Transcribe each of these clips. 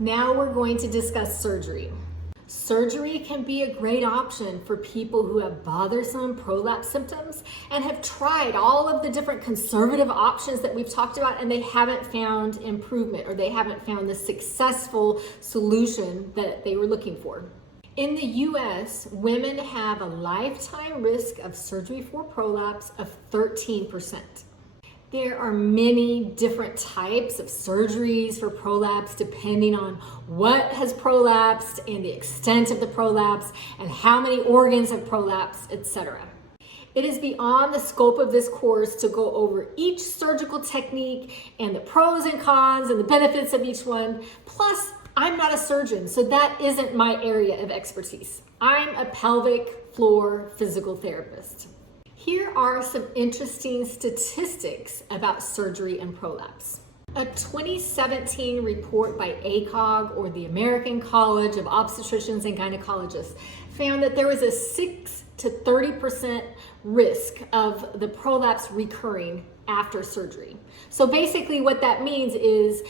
Now we're going to discuss surgery. Surgery can be a great option for people who have bothersome prolapse symptoms and have tried all of the different conservative options that we've talked about, and they haven't found improvement, or they haven't found the successful solution that they were looking for. In the US, women have a lifetime risk of surgery for prolapse of 13%. There are many different types of surgeries for prolapse depending on what has prolapsed and the extent of the prolapse and how many organs have prolapsed, etc. It is beyond the scope of this course to go over each surgical technique and the pros and cons and the benefits of each one. Plus, I'm not a surgeon, so that isn't my area of expertise. I'm a pelvic floor physical therapist. Here are some interesting statistics about surgery and prolapse. A 2017 report by ACOG, or the American College of Obstetricians and Gynecologists, found that there was a 6 to 30% risk of the prolapse recurring after surgery. So basically what that means is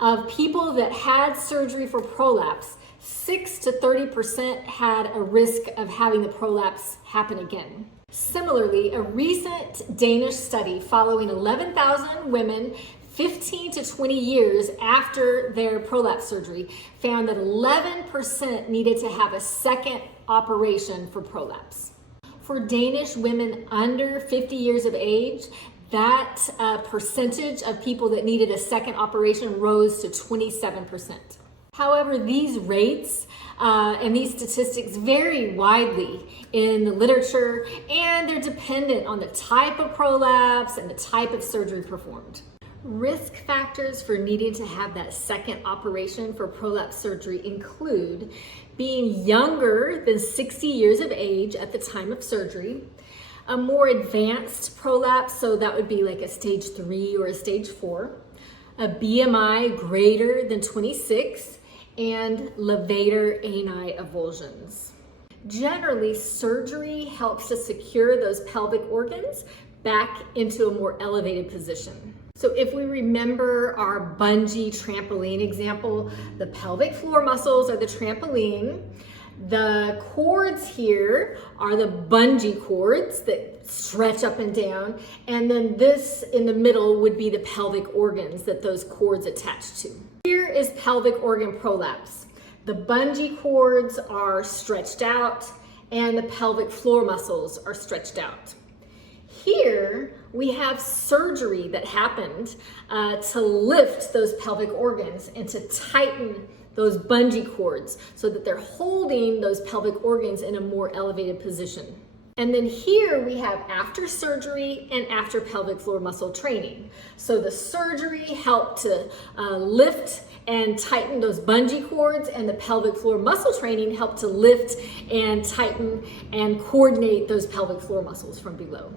of people that had surgery for prolapse, 6 to 30% had a risk of having the prolapse happen again. Similarly, a recent Danish study following 11,000 women 15 to 20 years after their prolapse surgery found that 11% needed to have a second operation for prolapse. For Danish women under 50 years of age, that percentage of people that needed a second operation rose to 27%. However, these rates and these statistics vary widely in the literature, and they're dependent on the type of prolapse and the type of surgery performed. Risk factors for needing to have that second operation for prolapse surgery include being younger than 60 years of age at the time of surgery, a more advanced prolapse, so that would be like a stage 3 or a stage 4, a BMI greater than 26, and levator ani avulsions. Generally, surgery helps to secure those pelvic organs back into a more elevated position. So if we remember our bungee trampoline example, the pelvic floor muscles are the trampoline. The cords here are the bungee cords that stretch up and down, and then this in the middle would be the pelvic organs that those cords attach to. Here is pelvic organ prolapse. The bungee cords are stretched out and the pelvic floor muscles are stretched out. Here we have surgery that happened to lift those pelvic organs and to tighten those bungee cords so that they're holding those pelvic organs in a more elevated position. And then here we have after surgery and after pelvic floor muscle training. So the surgery helped to lift and tighten those bungee cords, and the pelvic floor muscle training helped to lift and tighten and coordinate those pelvic floor muscles from below.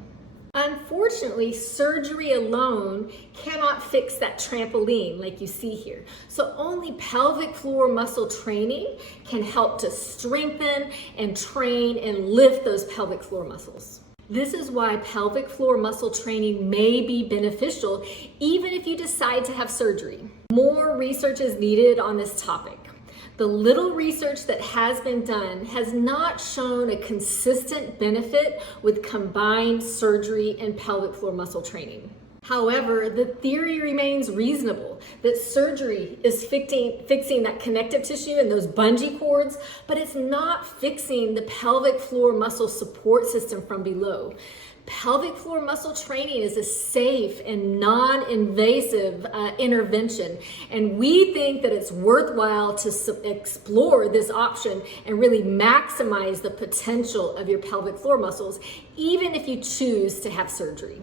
Unfortunately, surgery alone cannot fix that trampoline like you see here. So only pelvic floor muscle training can help to strengthen and train and lift those pelvic floor muscles. This is why pelvic floor muscle training may be beneficial even if you decide to have surgery. More research is needed on this topic. The little research that has been done has not shown a consistent benefit with combined surgery and pelvic floor muscle training. However, the theory remains reasonable that surgery is fixing that connective tissue and those bungee cords, but it's not fixing the pelvic floor muscle support system from below. Pelvic floor muscle training is a safe and non-invasive intervention, and we think that it's worthwhile to explore this option and really maximize the potential of your pelvic floor muscles, even if you choose to have surgery.